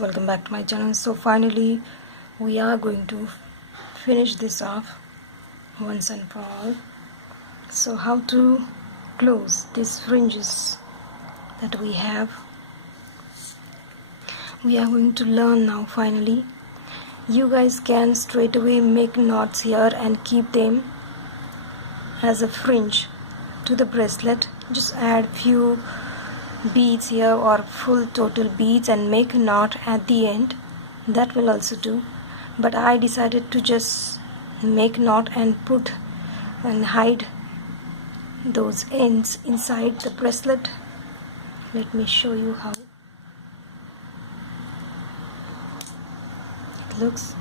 guys, welcome back to my channel. So finally we are going to finish this off once and for all. So how to close these fringes that we have, we are going to learn now. Finally you guys can straight away make knots here and keep them as a fringe to the bracelet. Just add few beads here or full total beads and make a knot at the end. That will also do, but I decided to just make knot and put and hide those ends inside the bracelet. Let me show you how it looks.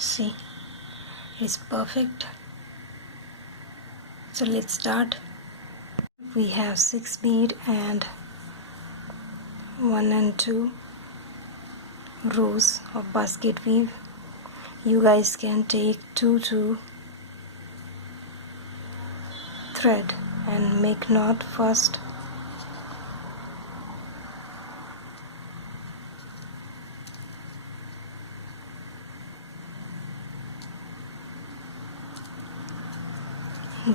See, it's perfect. So let's start. We have 6 bead and 1 and 2 rows of basket weave. You guys can take 2 thread and make knot first.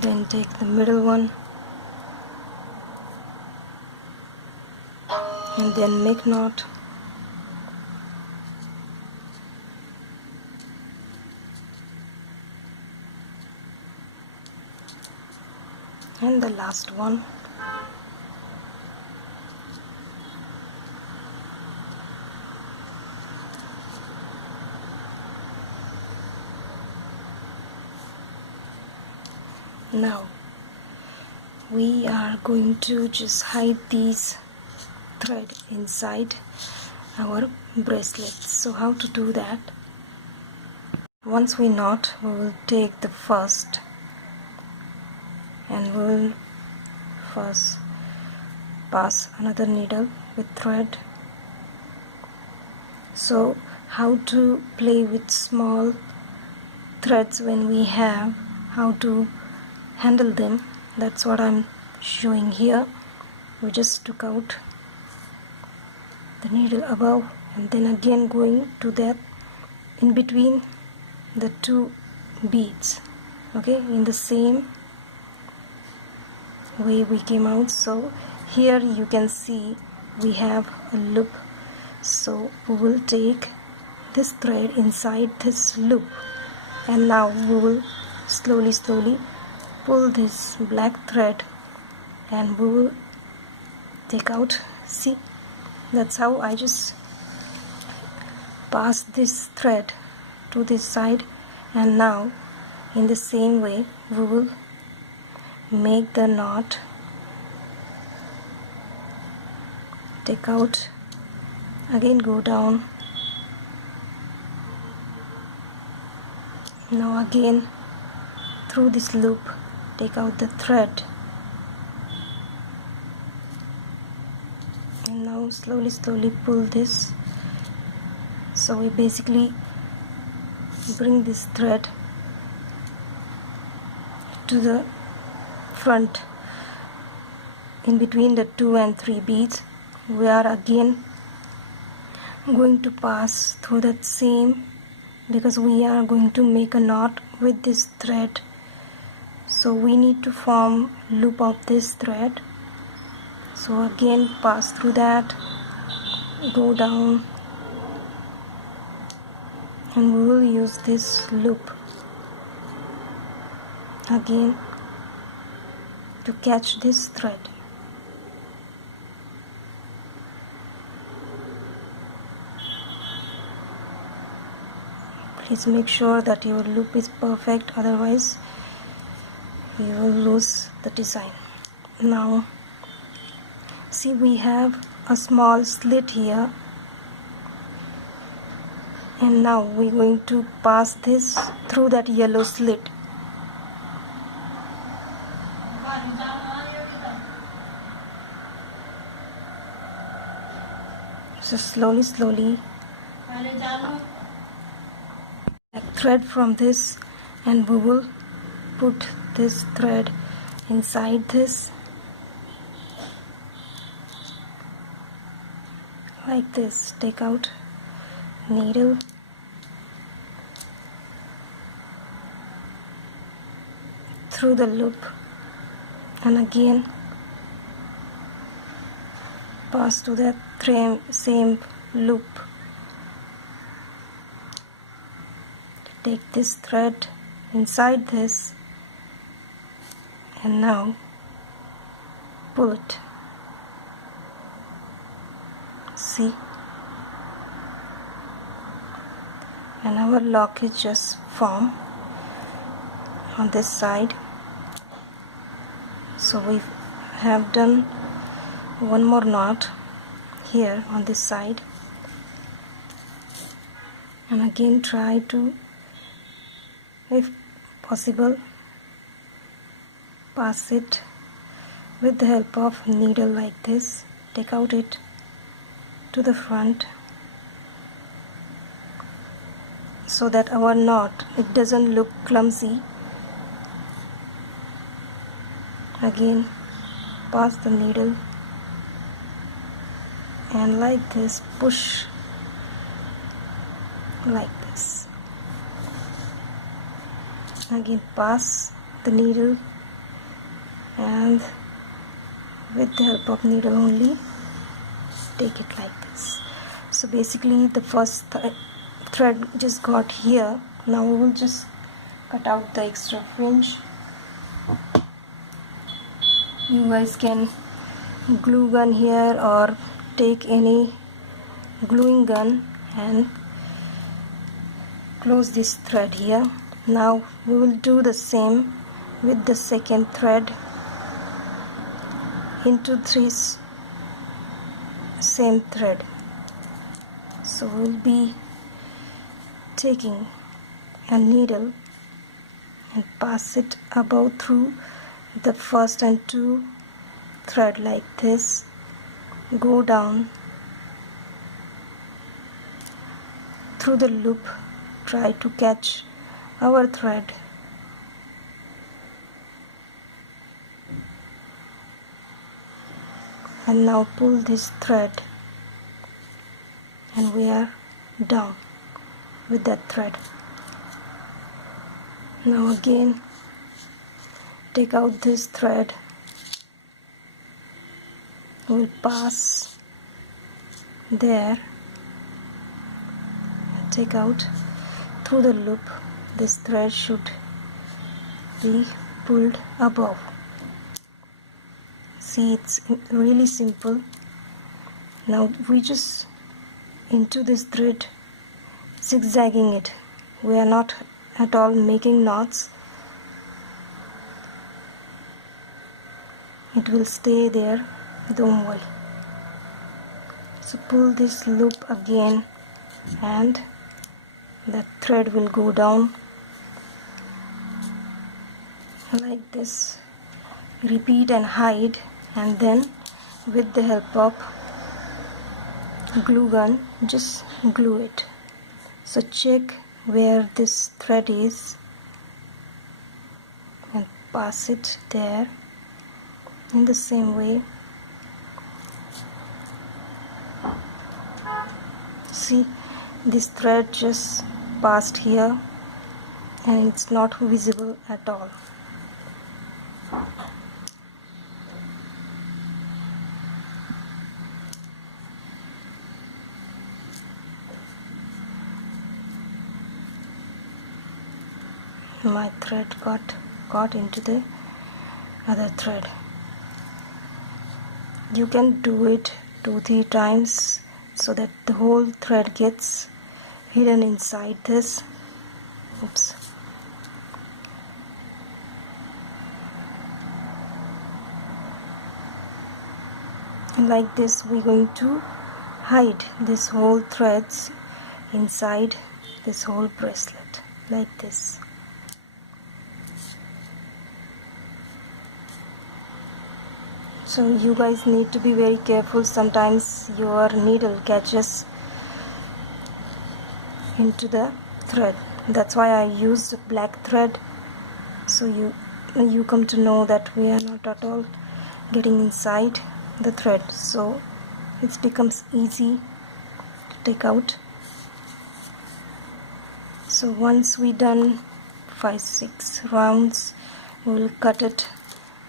Then take the middle one and then make knot. And the last one. Now we are going to just hide these thread inside our bracelets. So how to do that? Once we knot, we will take the first and we will first pass another needle with thread. So how to play with small threads when we have, how to handle them, that's what I'm showing here. We just took out the needle above and then again going to that in between the 2 beads, okay, in the same way we came out. So here you can see we have a loop, so we will take this thread inside this loop and now we will slowly pull this black thread and we will take out. See, that's how I just pass this thread to this side, and now in the same way we will make the knot, take out, again go down, now again through this loop take out the thread, and now slowly pull this. So we basically bring this thread to the front in between the 2 and 3 beads. We are again going to pass through that same, because we are going to make a knot with this thread, so we need to form loop of this thread. So again pass through that, go down, and we will use this loop again to catch this thread. Please make sure that your loop is perfect, otherwise you will lose the design. Now see, we have a small slit here, and now we're going to pass this through that yellow slit. So slowly thread from this, and we will put this thread inside this like this. Take out needle, through the loop, and again pass to the same loop. Take this thread inside this, and now pull it. See, and our lock is just formed on this side. So we have done one more knot here on this side, and again try to, if possible, pass it with the help of needle like this. Take out it to the front so that our knot, it doesn't look clumsy. Again pass the needle and like this push like this. Again pass the needle, and with the help of needle only take it like this. So basically the first thread just got here. Now we will just cut out the extra fringe. You guys can glue gun here or take any gluing gun and close this thread here. Now we will do the same with the second thread into three same thread. So we'll be taking a needle and pass it above through the first and two thread like this, go down through the loop, try to catch our thread, and now pull this thread, and we are down with that thread. Now again take out this thread, we'll pass there, take out through the loop. This thread should be pulled above. See, it's really simple. Now we just into this thread zigzagging it. We are not at all making knots. It will stay there, don't worry. So pull this loop again, and that thread will go down like this. Repeat and hide, and then with the help of glue gun just glue it. So check where this thread is and pass it there in the same way. See, this thread just passed here and it's not visible at all. My thread got caught into the other thread. You can do it 2-3 times so that the whole thread gets hidden inside this. Oops. Like this, we're going to hide this whole threads inside this whole bracelet like this. So you guys need to be very careful. Sometimes your needle catches into the thread. That's why I used black thread, so you come to know that we are not at all getting inside the thread, so it becomes easy to take out. So once we done 5-6 rounds, we will cut it,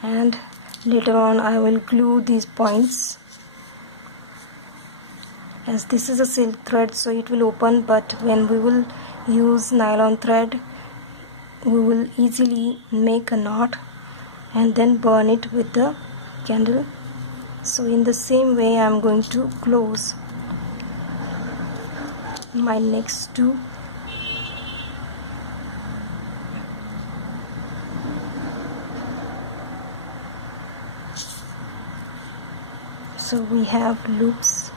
and later on I will glue these points. As this is a silk thread, so it will open, but when we will use nylon thread, we will easily make a knot and then burn it with the candle. So in the same way I am going to close my next two. So we have loops,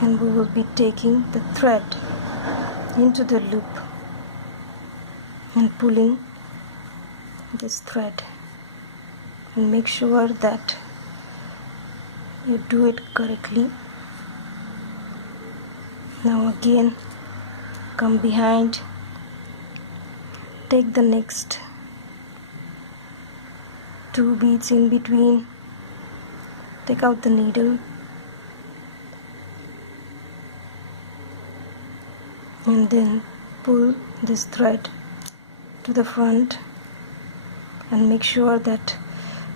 and we will be taking the thread into the loop and pulling this thread, and make sure that you do it correctly. Now again come behind, take the next 2 beads in between, take out the needle and then pull this thread to the front, and make sure that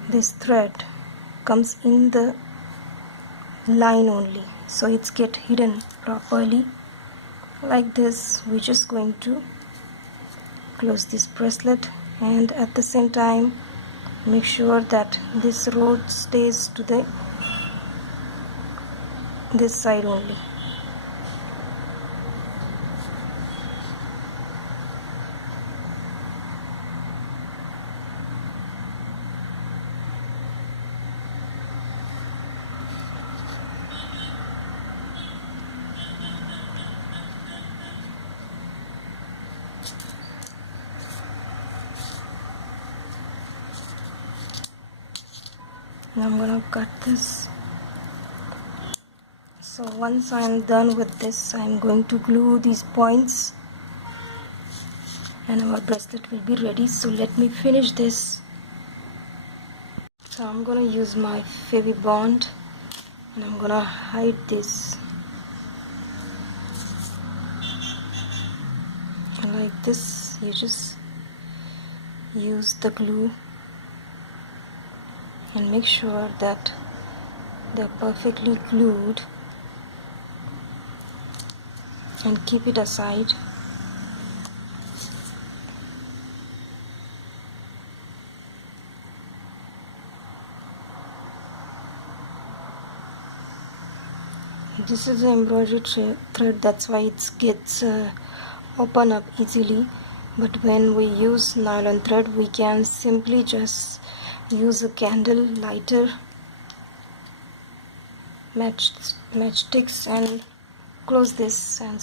this thread comes in the line only, so it's get hidden properly. Like this, we're just going to close this bracelet, and at the same time make sure that this rope stays to this side only. Now I'm gonna cut this. So once I'm done with this, I'm going to glue these points and our bracelet will be ready. So let me finish this. So I'm gonna use my Fevy Bond, and I'm gonna hide this like this. You just use the glue and make sure that they're perfectly glued, and keep it aside. This is an embroidery thread, that's why it gets open up easily, but when we use nylon thread, we can simply just use a candle lighter, matchsticks, and close this, and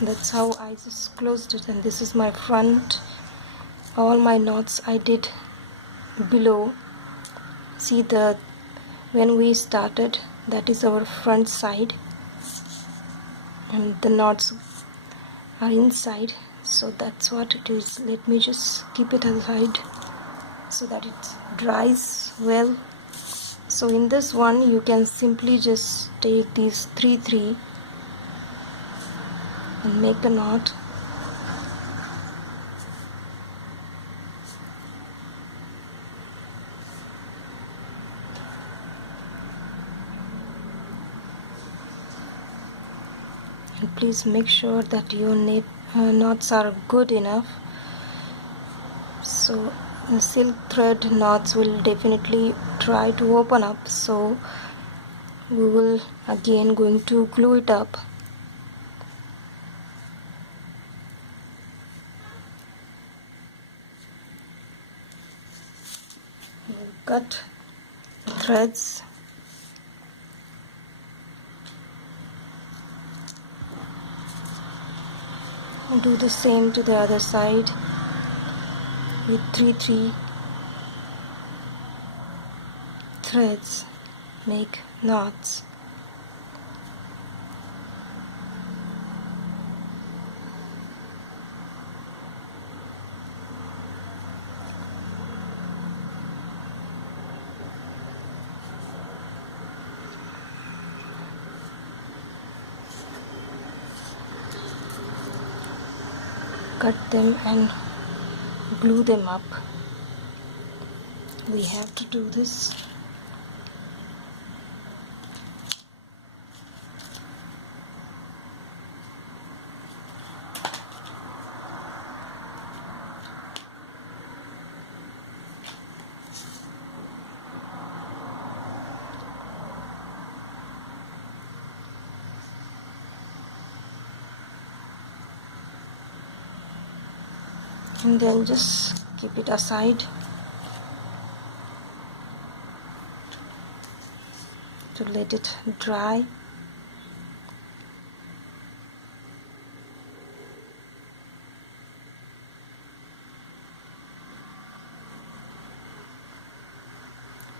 that's how I just closed it. And this is my front. All my knots I did below. See, when we started, that is our front side, and the knots are inside, so that's what it is. Let me just keep it aside so that it dries well. So in this one, you can simply just take these 3 and make a knot. And please make sure that your knots are good enough. So the silk thread knots will definitely try to open up, so we will again going to glue it up. We'll cut the threads. And do the same to the other side with 3 threads make knots. Cut them and glue them up. We have to do this. And then just keep it aside to let it dry.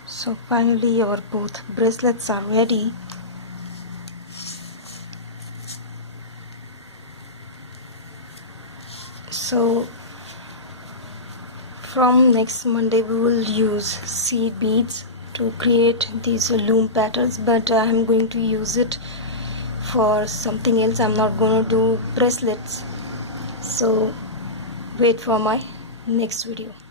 So finally our both bracelets are ready. So from next Monday we will use seed beads to create these loom patterns, but I am going to use it for something else. I'm not going to do bracelets. So wait for my next video.